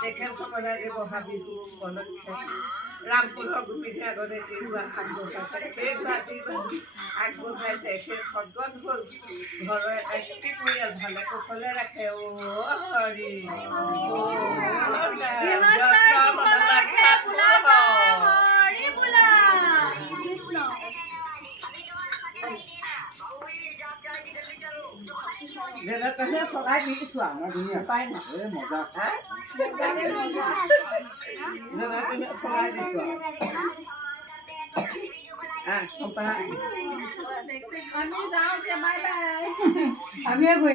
তেখেত সকলে বহা বিহু মনত ৰামপুৰৰ গোপীনে আগতে তিৰুৱা আগবঢ়াইছে সেই আগবঢ়াইছে সেই সদগত হ'ল ঘৰৰ এটা স্ত্ৰী পৰিয়াল ভালে কুশলে ৰাখে অ হৰি যেনে চলাই দিছো আমাৰ ধুনীয়া পাই না মজা চলাই দিছো আমি যাওঁ বাই বাই আমিও গৈ